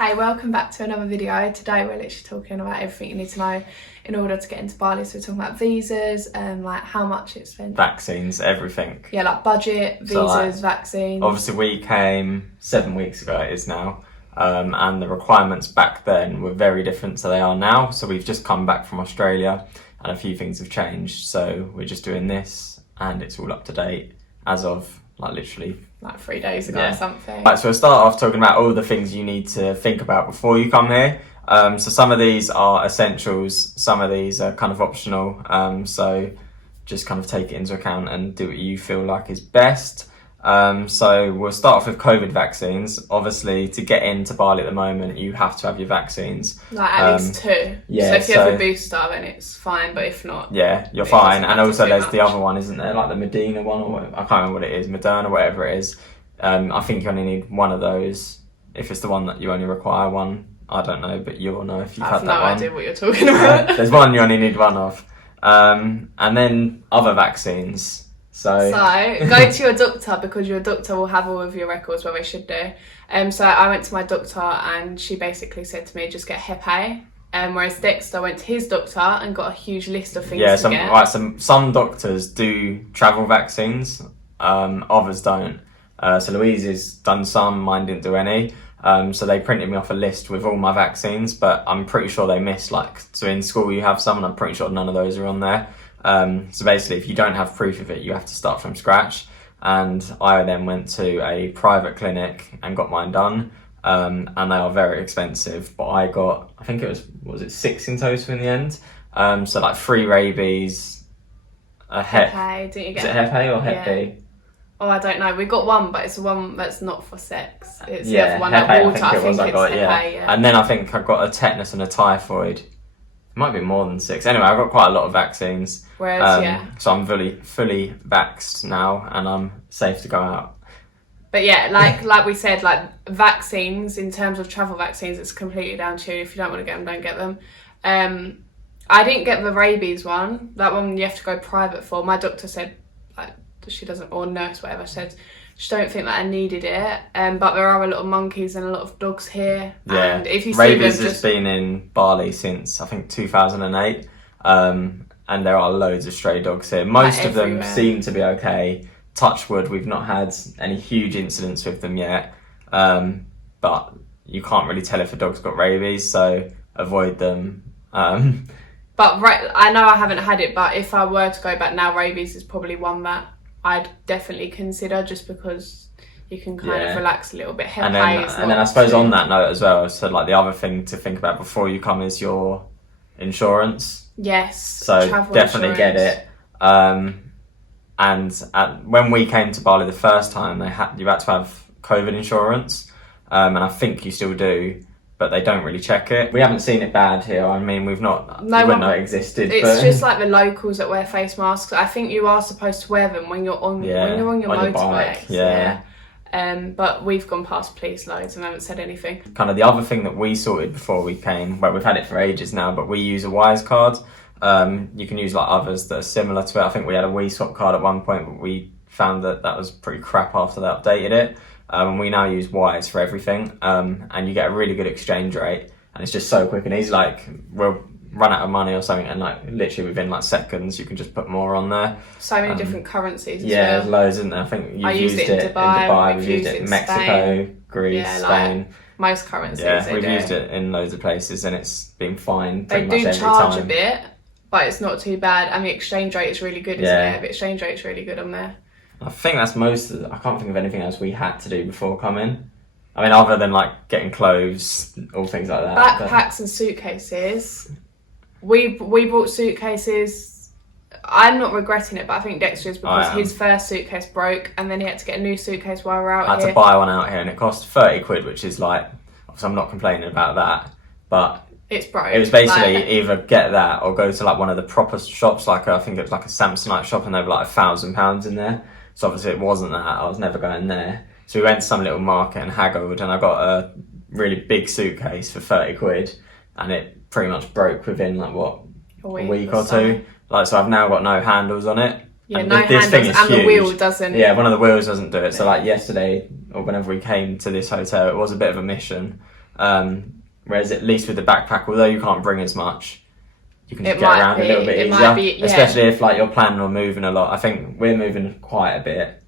Hey, welcome back to another video. Today we're literally talking about everything you need to know in order to get into Bali. So we're talking about visas and like how much it's spent. Vaccines, everything. Yeah, like budget, visas, So, vaccines. Obviously we came 7 weeks ago, it is now, and the requirements back then were very different to they are now. So we've just come back from Australia and a few things have changed. So we're just doing this and it's all up to date as of literally like 3 days ago or something. Right, so we'll start off talking about all the things you need to think about before you come here. So some of these are essentials, some of these are kind of optional. So just kind of take it into account and do what you feel like is best. So we'll start off with COVID vaccines. Obviously, to get into Bali at the moment, you have to have your vaccines. Like at least 2. Yeah, so if you have a booster, then it's fine, but if not... Yeah, you're fine. And also there's the other one, isn't there? Like the Medina one, or I can't remember what it is, Moderna, whatever it is. I think you only need one of those. If it's the one that you only require one, I don't know, but you'll know if you've had that one. I have no idea what you're talking about. There's one you only need one of. And then other vaccines. So go to your doctor, because your doctor will have all of your records, where they should do. So I went to my doctor and she basically said to me, just get Hep A. Whereas Dexter went to his doctor and got a huge list of things to get. Right, some doctors do travel vaccines, others don't. So Louise's done some, mine didn't do any. So they printed me off a list with all my vaccines, but I'm pretty sure they missed so in school you have some and I'm pretty sure none of those are on there. So basically if you don't have proof of it, you have to start from scratch. And I then went to a private clinic and got mine done. And they are very expensive, but I got, I think it was 6 in total in the end. So like 3 rabies, a Hep A, didn't you get? Is it Hep A or Hep B? Oh, I don't know. We got one, but it's the one that's not for sex. It's the other one, Hep like A, water. I think it was. I got, Hep A, yeah. And then I think I got a tetanus and a typhoid. It might be more than 6. Anyway, I got quite a lot of vaccines. Whereas, so I'm fully vaxxed now, and I'm safe to go out. But yeah, like we said, like vaccines, in terms of travel vaccines, it's completely down to you. If you don't want to get them, don't get them. I didn't get the rabies one. That one you have to go private for. My doctor said, she doesn't, or nurse, whatever, said she don't think that I needed it. But there are a lot of monkeys and a lot of dogs here. Yeah, and if you rabies see them, has been in Bali since I think 2008. And there are loads of stray dogs here. Most of them seem to be okay. Touch wood, we've not had any huge incidents with them yet. But you can't really tell if a dog's got rabies, so avoid them. But I know I haven't had it, but if I were to go back now, rabies is probably one that I'd definitely consider, just because you can kind of relax a little bit. And then I suppose on that note as well, so the other thing to think about before you come is your insurance. Yes. So definitely get it. And when we came to Bali the first time, you had to have COVID insurance, and I think you still do, but they don't really check it. We haven't seen it bad here. I mean, we wouldn't know it existed. It's just like the locals that wear face masks. I think you are supposed to wear them when you're on your motorbike. Yeah. But we've gone past police loads and haven't said anything. Kind of the other thing that we sorted before we came, well, we've had it for ages now, but we use a Wise card. You can use others that are similar to it. I think we had a WeSwap card at one point, but we found that was pretty crap after they updated it. And we now use Wise for everything. And you get a really good exchange rate, and it's just so quick and easy. We'll run out of money or something, and literally within seconds you can just put more on there. So many different currencies as well. There's loads, isn't there? I think you've used it in Dubai, we've used it in Mexico, Greece, Spain. Most currencies. Yeah, we've used it in loads of places and it's been fine pretty much every time. They do charge a bit, but it's not too bad, and the exchange rate is really good, isn't it? The exchange rate is really good on there. I think that's I can't think of anything else we had to do before coming. I mean, other than getting clothes, all things like that. Backpacks and suitcases. We bought suitcases. I'm not regretting it, but I think Dexter is, because his first suitcase broke, and then he had to get a new suitcase while we're out here. I had to buy one out here, and it cost 30 quid, which is obviously I'm not complaining about that, but it's broke. It was basically either get that or go to one of the proper shops, I think it was a Samsonite shop, and they were £1,000 in there. So obviously it wasn't that. I was never going there. So we went to some little market and haggled, and I got a really big suitcase for 30 quid, and it pretty much broke within a week or two. So I've now got no handles on it. Yeah, no handles, and the wheel doesn't. Yeah, one of the wheels doesn't do it. So yesterday, or whenever we came to this hotel, it was a bit of a mission. Whereas at least with the backpack, although you can't bring as much, you can just It get might around a little bit it easier. might be, yeah. Especially if like you're planning on moving a lot. I think we're moving quite a bit,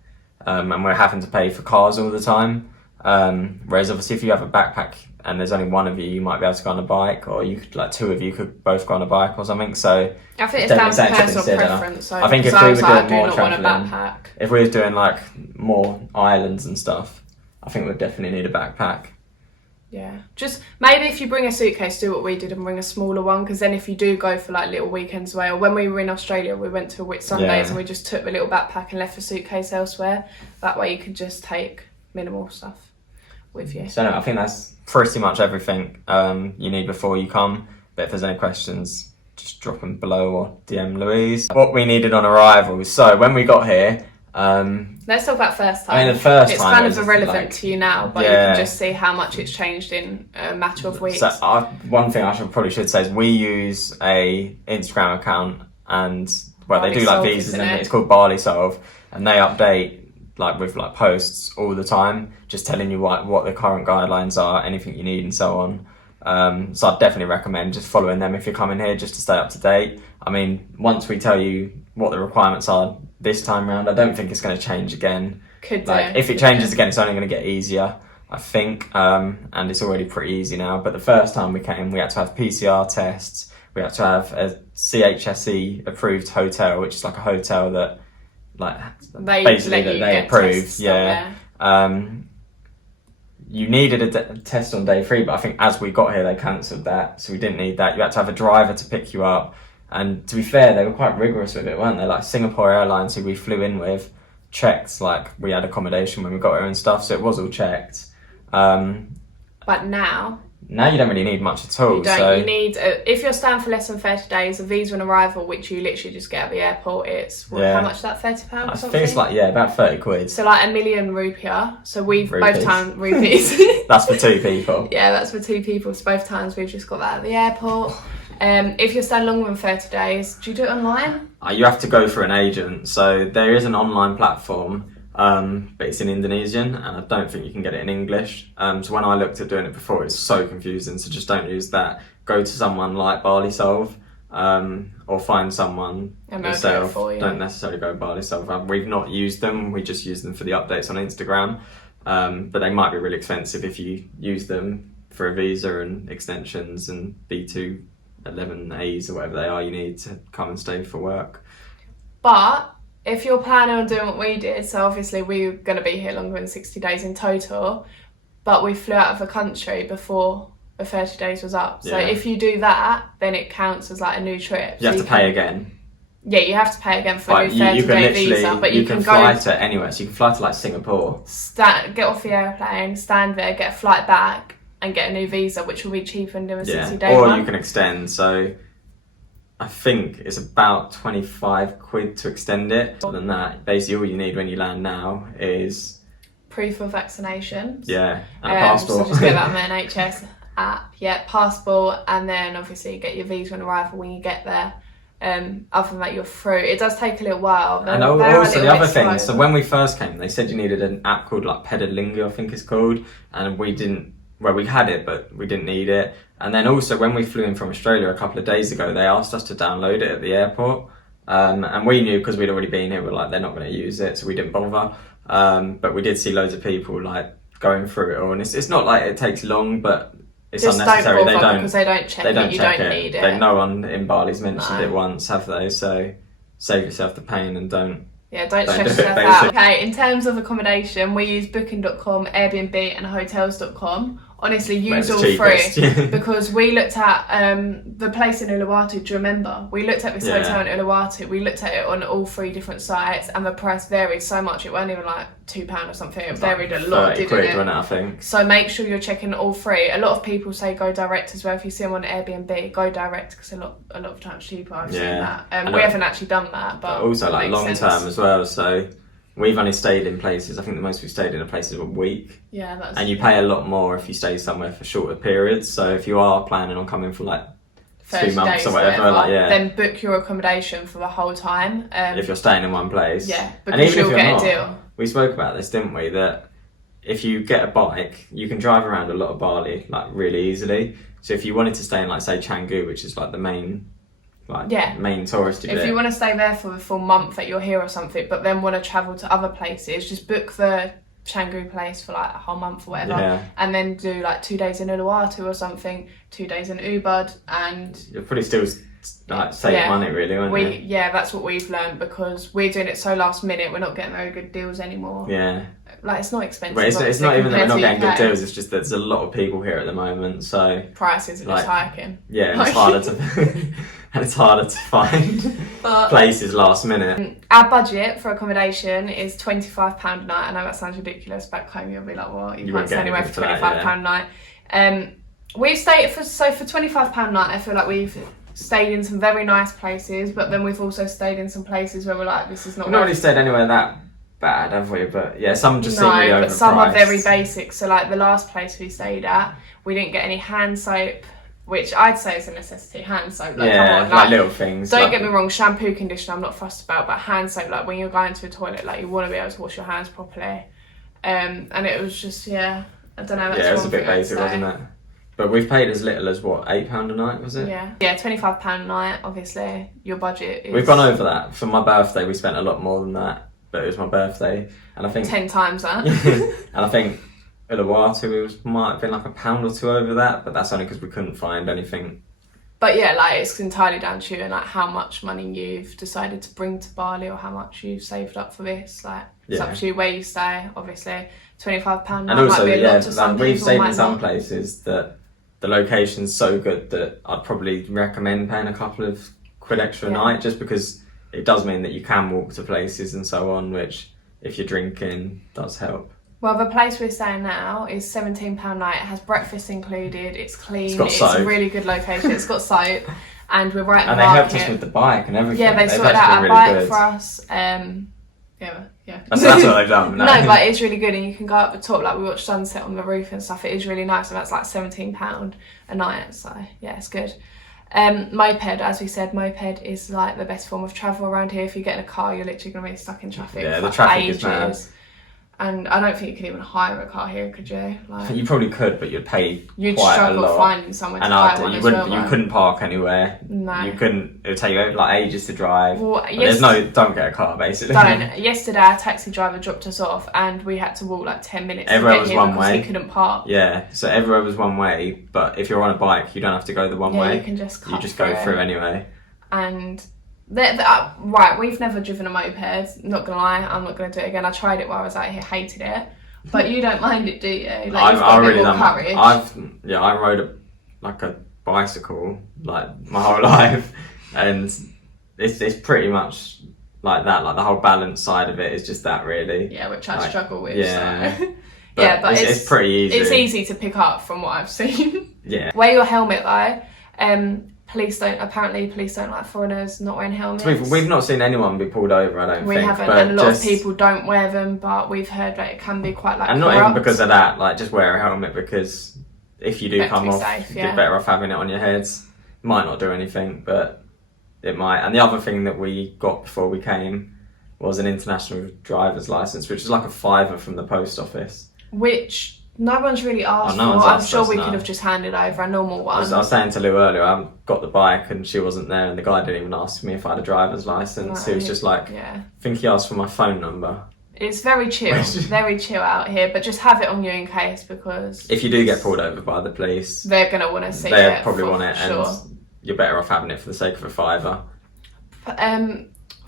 and we're having to pay for cars all the time. Whereas obviously if you have a backpack and there's only one of you, you might be able to go on a bike, or you could, like, two of you could both go on a bike or something. So I think it's down to personal preference. So I think if because we I were was like, doing I more do not want a travelling, backpack. if we were doing like more islands and stuff, I think we'd definitely need a backpack. Yeah, just maybe if you bring a suitcase, do what we did and bring a smaller one, because then if you do go for like little weekends away, or when we were in Australia, we went to Whitsundays and we just took the little backpack and left the suitcase elsewhere. That way you could just take minimal stuff with you. So no, I think that's pretty much everything you need before you come. But if there's any questions, just drop them below or DM Louise. What we needed on arrival. So when we got here, let's talk about first time. I mean, the first it's time kind was of irrelevant like, to you now, but you can just see how much it's changed in a matter of weeks. So one thing I probably should say is we use a Instagram account, and well, Bali they do like Solve, visas, isn't and it? it's called Bali Solve, and they update like with like posts all the time, just telling you what the current guidelines are, anything you need, and so on. So I'd definitely recommend just following them if you're coming here, just to stay up to date. I mean, once we tell you what the requirements are this time round, I don't think it's going to change again. Could like do. if it changes again, it's only going to get easier, I think, and it's already pretty easy now. But the first time we came, we had to have PCR tests. We had to have a CHSE approved hotel, which is like a hotel that like basically that they approve. Yeah. You needed a test on day 3, but I think as we got here, they cancelled that, so we didn't need that. You had to have a driver to pick you up, and to be fair, they were quite rigorous with it, weren't they? Like Singapore Airlines, who we flew in with, checked like we had accommodation when we got here and stuff, so it was all checked. But now you don't really need much at all. you don't. So You need if you're staying for less than 30 days, a visa on arrival, which you literally just get at the airport. It's how much is that, £30 or I something? think it's like about 30 quid. So like $1 million rupiah. So we've Rupees. both times rupees. That's for 2 people. Yeah, that's for 2 people. So both times we've just got that at the airport. If you're staying longer than 30 days, do you do it online? You have to go through an agent. So there is an online platform, but it's in Indonesian, and I don't think you can get it in English. So when I looked at doing it before, it's so confusing. So just don't use that. Go to someone like Bali Solve, or find someone yourself. Don't necessarily go Bali Solve. We've not used them. We just use them for the updates on Instagram. But they might be really expensive if you use them for a visa and extensions and B2 11As or whatever they are you need to come and stay for work. But if you're planning on doing what we did, so obviously we were going to be here longer than 60 days in total, but we flew out of the country before the 30 days was up. So if you do that, then it counts as like a new trip. You have to pay again. Yeah, you have to pay again for a new 30-day visa. But you can fly go to anywhere. So you can fly to like Singapore. Get off the airplane, stand there, get a flight back, and get a new visa, which will be cheaper than doing a 60-day or one. you can extend. So I think it's about 25 quid to extend it. Other than that, basically all you need when you land now is proof of vaccination. Yeah, and a passport. So just get that on the NHS app. Yeah, passport, and then obviously get your visa on arrival when you get there. Other than that, you're through. It does take a little while. And also the other thing, so when we first came, they said you needed an app called like Pedalingo, I think it's called, and we didn't. Well, we had it, but we didn't need it. And then also when we flew in from Australia a couple of days ago, they asked us to download it at the airport. And we knew because we'd already been here, we're like, they're not going to use it, so we didn't bother. But we did see loads of people like going through it all, and it's not like it takes long, but it's just unnecessary. Don't bother because they don't check it. You don't need it. No one in Bali's mentioned it once, have they? So save yourself the pain and don't. Yeah, don't stress yourself out. Okay, in terms of accommodation, we use booking.com, Airbnb and hotels.com. Honestly, use all three because we looked at the place in Uluwatu. Do you remember? We looked at this hotel in Uluwatu. We looked at it on all 3 different sites, and the price varied so much. It wasn't even like £2 or something. It varied a lot, didn't it? I think. So make sure you're checking all 3. A lot of people say go direct as well. If you see them on Airbnb, go direct because a lot of times cheaper. I've seen that. We haven't actually done that, but also like long term as well. So. We've only stayed in places, I think the most we've stayed in a place is a week. Yeah, that's... And you pay a lot more if you stay somewhere for shorter periods. So if you are planning on coming for like 2 months or whatever, then book your accommodation for the whole time. If you're staying in one place. Yeah, because you'll get a deal. We spoke about this, didn't we? That if you get a bike, you can drive around a lot of Bali like really easily. So if you wanted to stay in like say Canggu, which is like the main touristy bit. If you want to stay there for the full month that you're here or something, but then want to travel to other places, just book the Canggu place for like a whole month or whatever, and then do like 2 days in Uluwatu or something, 2 days in Ubud, and you'll probably still like save money really, won't you? Yeah, that's what we've learned, because we're doing it so last minute, we're not getting very good deals anymore. Yeah. Like, it's not expensive. But it's not even that we're not getting good deals, it's just that there's a lot of people here at the moment, so prices are just hiking. Yeah, and it's harder to and it's harder to find places last minute. Our budget for accommodation is £25 a night. I know that sounds ridiculous. Back home you'll be like, well, you can't stay anywhere for £25 a night. We've stayed for £25 a night, I feel like we've stayed in some very nice places, but then we've also stayed in some places where we're like, this is not... We've not really stayed anywhere that bad, have we? But yeah, some just seem really overpriced. But some are very basic. So like the last place we stayed at, we didn't get any hand soap, which I'd say is a necessity. Hand soap, like, come on, like little things. Don't get me wrong, shampoo, conditioner, I'm not fussed about, but hand soap, like when you're going to a toilet, like you want to be able to wash your hands properly. And it was just, I don't know. It was a bit basic, wasn't it? But we've paid as little as what, £8 a night, was it? Yeah, £25 a night. Obviously, your budget is... We've gone over that. For my birthday, we spent a lot more than that, but it was my birthday, and I think 10 times that. And I think Uluwatu might have been like £1 or £2 over that, but that's only because we couldn't find anything. But yeah, like it's entirely down to you and like how much money you've decided to bring to Bali or how much you've saved up for this. Like it's up to you where you stay. Obviously, £25 and also, might be a lot to some we've people, stayed might in some not. places that the location's so good that I'd probably recommend paying a couple of quid extra a night, just because it does mean that you can walk to places and so on, which if you're drinking does help. Well, the place we're staying now is £17 a night. It has breakfast included. It's clean. It's a really good location. It's got soap, and we're right in the market. And they helped us with the bike and everything. Yeah, they sorted out our bike for us. Yeah. That's what they've done. No, but it's really good, and you can go up the top. Like we watched sunset on the roof and stuff. It is really nice, and that's like £17 a night. So yeah, it's good. Moped, as we said, moped is like the best form of travel around here. If you get in a car, you're literally going to be stuck in traffic for the traffic ages. Is mad. And I don't think you could even hire a car here, could you? Like, you probably could, but you'd pay you'd quite struggle a lot. Finding somewhere to hire one you as wouldn't. well, You couldn't park anywhere. No. You couldn't. It would take you like ages to drive. Well, don't get a car basically. Yesterday, our taxi driver dropped us off, and we had to walk like 10 minutes. Everywhere to was get here one because way. he couldn't park. Yeah, so everywhere was one way, but if you're on a bike, you don't have to go the one way. You can just cut you just go through anyway. And right, we've never driven a moped. Not gonna lie, I'm not gonna do it again. I tried it while I was out here, hated it. But you don't mind it, do you? Like, I really don't. Courage. I rode a bicycle like my whole life, and it's pretty much like that. Like the whole balance side of it is just that, really. Yeah, which I struggle with. Yeah. So. But it's pretty easy. It's easy to pick up from what I've seen. Yeah. Wear your helmet though. Police don't like foreigners not wearing helmets. We've not seen anyone be pulled over, I don't think. We haven't, but and a lot of people don't wear them, but we've heard that it can be quite like and corrupt. not even because of that, like just wear a helmet, because if you do come off, safe, you're better off having it on your heads. Might not do anything, but it might. And the other thing that we got before we came was an international driver's license, which is like a £5 from the post office. Which no one's really asked for. I'm sure we could have just handed over a normal one. I was saying to Lou earlier, I got the bike and she wasn't there, and the guy didn't even ask me if I had a driver's license. He was just like, I think he asked for my phone number. It's very chill, very chill out here, but just have it on you in case, because if you do get pulled over by the police, they're going to want to see it. They probably want it, sure. And you're better off having it for the sake of a £5.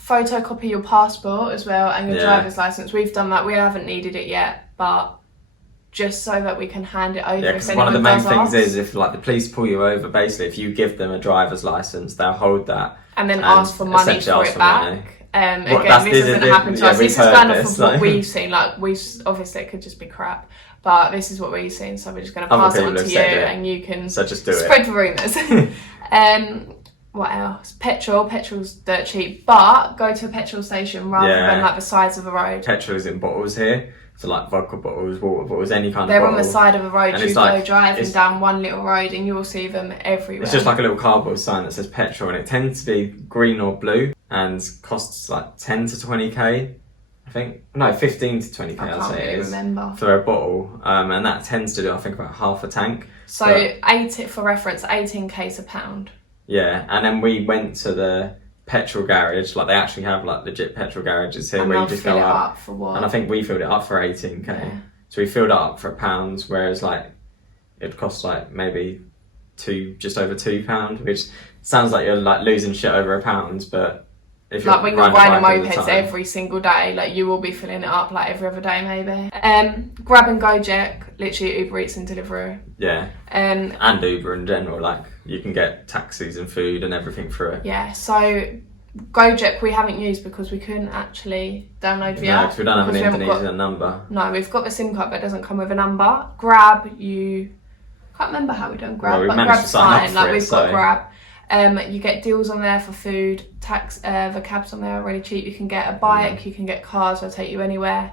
Photocopy your passport as well and your driver's license. We've done that. We haven't needed it yet, but just so that we can hand it over. Yeah, because one of the main things is if like the police pull you over, basically if you give them a driver's license, they'll hold that and then ask for money for it back. Money. Again, this hasn't happened to us. This is kind of what we've seen. Like obviously it could just be crap, but this is what we've seen. So we're just going to pass it on to you, and you can just spread the rumours. What else? Petrol's dirt cheap, but go to a petrol station rather than like the sides of the road. Petrol is in bottles here. So like vodka bottles, water bottles, any kind They're of bottle. on the side of the road. You go driving down one little road and you will see them everywhere. It's just like a little cardboard sign that says petrol, and it tends to be green or blue and costs like 10 to 20k. I think, no, 15 to 20k I I'd can't say really it is remember. for a bottle, and that tends to do, I think, about half a tank. So But- 80, for reference, 18k is a pound. Yeah, and then we went to the petrol garage, like they actually have like legit petrol garages here And where they'll you just fill go it up. up for what? And I think we filled it up for 18k. Yeah. So we filled it up for £1, whereas like it'd cost like maybe just over £2, which sounds like you're like losing shit over £1, but if you're Like when you're riding riding a bike all the mopeds time- every single day, like you will be filling it up like every other day maybe. Grab and go Jack, literally Uber Eats and Deliveroo. Yeah. And Uber in general, like you can get taxis and food and everything through it. yeah, so Gojek we haven't used because we couldn't actually download the No, app. because we don't have an because we haven't Indonesian number. No, we've got the SIM card but it doesn't come with a number. Grab, can't remember how we done Grab, Well, we but managed to Grab's sign up fine. for Like it, we've got so- Grab. You get deals on there for food, the cabs on there are really cheap. You can get a bike, you can get cars, they'll take you anywhere.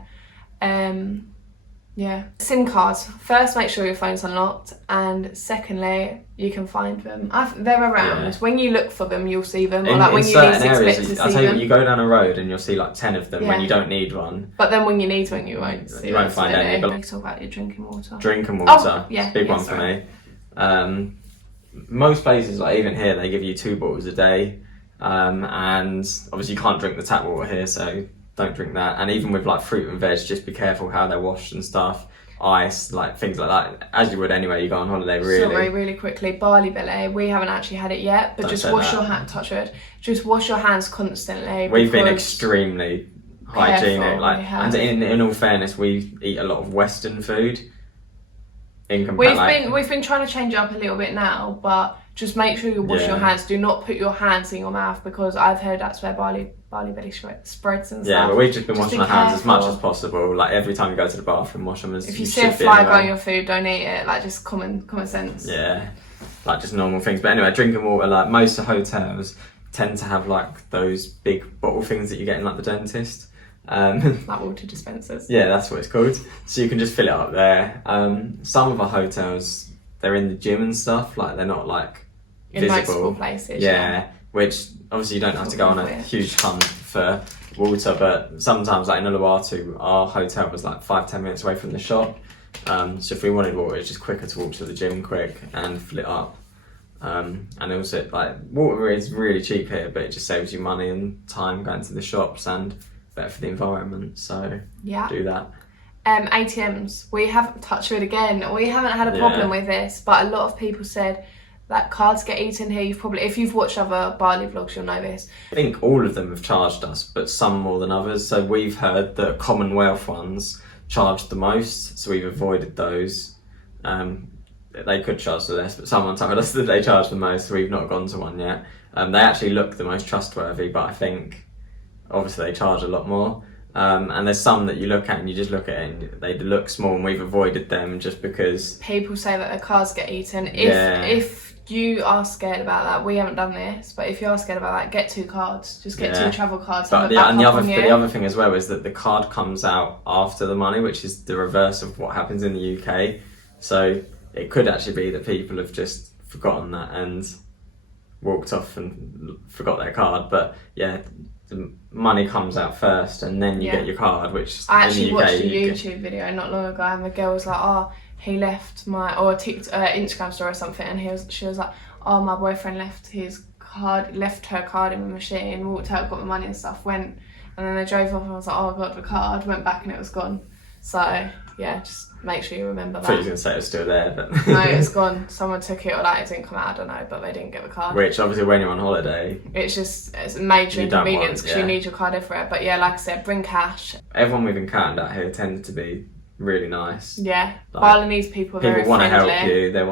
Yeah. SIM cards. First, make sure your phone's unlocked, and secondly, you can find them. They're around. Yeah. When you look for them, you'll see them. Or In, like in when you certain least areas, expect to I'll see tell you them. what, you go down a road and you'll see like 10 of them when Yeah. you don't need one. But then when you need one, you won't see You won't them, find so any, you but- need to talk about your drinking water. Drinking water, yeah, it's a big yeah, one sorry. for me. Most places, like even here, they give you 2 bottles a day, and obviously you can't drink the tap water here, so don't drink that. And even with like fruit and veg, just be careful how they're washed and stuff. Ice, like things like that, as you would anywhere you go on holiday, really. Sorry, really quickly, barley belly. We haven't actually had it yet, but Don't just say wash that. your hand. Touch it. Just wash your hands constantly. We've been because- extremely hygienic, Careful, like, we have. and in all fairness, we eat a lot of Western food. We've been trying to change it up a little bit now, but just make sure you wash Yeah. your hands. Do not put your hands in your mouth because I've heard that's where barley belly spreads and stuff. Yeah, but we've just been Just washing be our hands as much careful. as possible. Like every time you go to the bathroom, wash them as If you you see a should be fly anyway. go on your food, don't eat it. Like just common sense. Yeah, like just normal things. But anyway, drinking water, like most of the hotels tend to have like those big bottle things that you get in like the dentist. Like water dispensers. Yeah, that's what it's called. So you can just fill it up there. Some of our hotels, they're in the gym and stuff. Like they're not like In visible. multiple places. Yeah, which obviously you don't have to go on a Weird. huge hunt for water, but sometimes like in Uluwatu, our hotel was like 5-10 minutes away from the shop. So if we wanted water, it's just quicker to walk to the gym quick and fill it up. And also like water is really cheap here, but it just saves you money and time going to the shops and better for the environment. So Yeah. do that. ATMs. We haven't touched it again. We haven't had a Yeah. problem with this, but a lot of people said that cards get eaten here. If you've watched other Bali vlogs, you'll know this. I think all of them have charged us, but some more than others. So we've heard that Commonwealth ones charged the most, so we've avoided those. They could charge the less, but someone told us that they charge the most, so we've not gone to one yet. They actually look the most trustworthy, but I think obviously they charge a lot more. And there's some that you look at and you just look at it and they look small, and we've avoided them just because. People say that their cards get eaten. Yeah. If you are scared about that, we haven't done this, but if you are scared about that, get 2 cards. Just get Yeah. 2 travel cards. But have a the backup on the you. other thing as well is that the card comes out after the money, which is the reverse of what happens in the UK. So it could actually be that people have just forgotten that and walked off and forgot their card. But yeah, the money comes out first and then you Yeah. get your card, which I in actually the UK, watched a you get- YouTube video not long ago, and the girl was like, "Oh, he left my," or a Instagram story or something, and she was like, "Oh, my boyfriend left her card in the machine, walked out, got the money and stuff, went," and then they drove off, and I was like, "Oh, I got the card," went back and it was gone. So yeah, just make sure you remember I thought you was that. going to say it was still there, but No, it's gone. Someone took it, or like it didn't come out. I don't know, but they didn't get the card. which obviously when you're on holiday, It's a major You don't inconvenience want, because yeah. you need your card everywhere. But yeah, like I said, bring cash. everyone we've encountered out here tended to be really nice. Yeah, Like, Balinese people are very People want to friendly. help you. They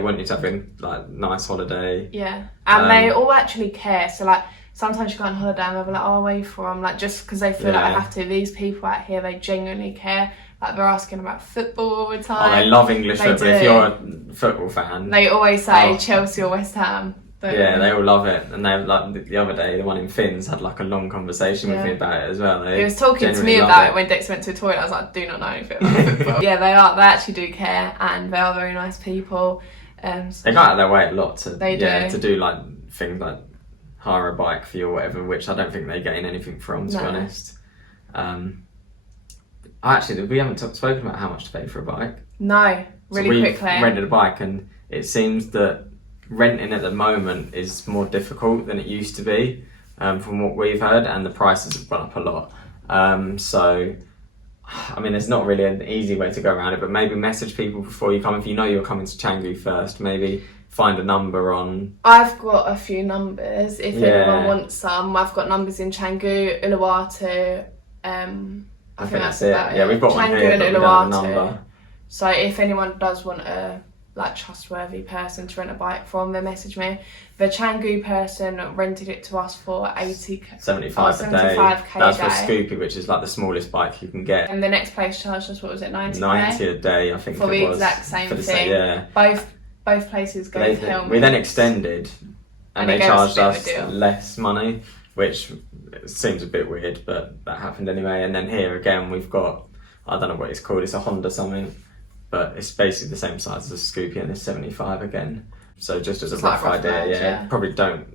want you to have a like nice holiday. Yeah, and they Um, all actually care. So like sometimes you go on holiday and they'll be like, "Oh, where are you from?" Like just because they feel like Yeah. they have to. These people out here, they genuinely care. Like they're asking about football all the Oh, time. they love English They football. If do. you're a football fan, They always say Oh. Chelsea or West Ham. don't yeah, they all love it. And they like the other day, the one in Finns had like a long conversation with Yeah. me about it as well. He was talking to me genuinely love about it when Dex went to the toilet. I was like, I do not know anything about football. Yeah, they actually do care, and they are very nice people. So They go out of their way a lot to They to do. do like things like hire a bike for you or whatever, which I don't think they gain anything from, to be No. honest. Actually, we haven't spoken about how much to pay for a bike. No, really so quickly. We've rented a bike, and it seems that renting at the moment is more difficult than it used to be, from what we've heard, and the prices have gone up a lot. So, I mean, there's not really an easy way to go around it, but maybe message people before you come. If you know you're coming to Canggu first, maybe find a number on... I've got a few numbers if anyone wants some. I've got numbers in Canggu, Uluwatu, I think that's it. Yeah, we've got one Canggu here, and but we don't have a Uluwatu. number. So if anyone does want a trustworthy person to rent a bike from, then message me. The Canggu person rented it to us for 75 a day. That's for Scoopy, which is like the smallest bike you can get. And the next place charged us, what was it, 90 a day, I think for it was. the exact same thing. Yeah. Both places gave helmets. We then extended, and they charged us less money, which seems a bit weird, but that happened anyway. And then here again, we've got, I don't know what it's called, it's a Honda something, but it's basically the same size as a Scoopy, and it's 75 again. So just as a rough idea, yeah, probably don't.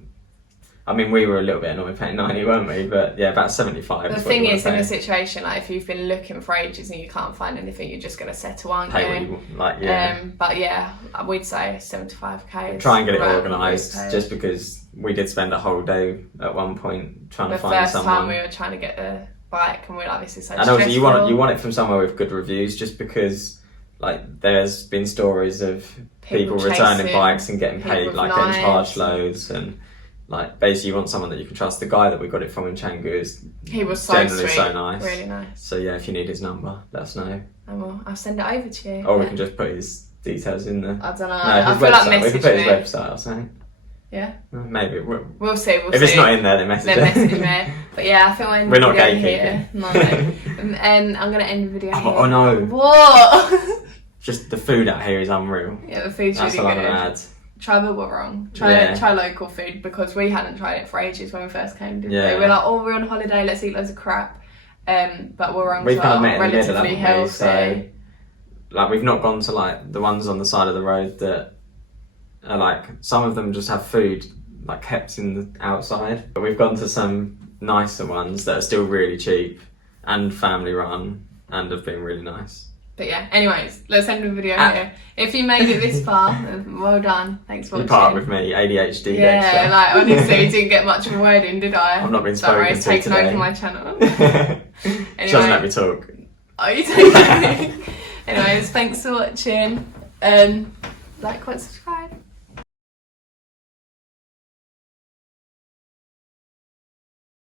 I mean, we were a little bit annoyed paying 90, weren't we? But yeah, about 75. The thing is, in a situation like if you've been looking for ages and you can't find anything, you're just going to settle, aren't you? But yeah, we'd say 75k. Try and get it organised, just because we did spend a whole day at one point trying to find someone. The first time we were trying to get a bike, and we were like, this is so stressful. And also, you want it from somewhere with good reviews, just because like there's been stories of people returning bikes and getting paid, like getting charged loads, and like basically you want someone that you can trust. The guy that we got it from in Canggu is generally so nice, really nice. So yeah, if you need his number, let us know. I'll send it over to you. Or we can just put his details in there. I don't know. No, I feel like we can put his website or something. Yeah. Maybe. We'll see. If it's not in there, then message me. But yeah, I think we're not gatekeeping. No. And I'm going to end the video here. Oh no. What? Just the food out here is unreal. Yeah, the food's really good. That's what I'm going to add. Try what we're wrong. Try local food, because we hadn't tried it for ages when we first came, did we? We're like, we're on holiday, let's eat loads of crap. But we're on we've kind of met relatively in the middle, healthy. So, like, we've not gone to like the ones on the side of the road that are like, some of them just have food like kept in the outside. But we've gone to some nicer ones that are still really cheap and family run and have been really nice. But yeah, anyways, let's end the video here. If you made it this far, well done. Thanks for watching. You part with me, ADHD Yeah, Dexter. like honestly, you didn't get much of a word in, did I? I've not been spoken to today. Taken over my channel. Anyway. She doesn't let me talk. Oh, you taking me? Anyways, thanks for watching. Like, comment, subscribe.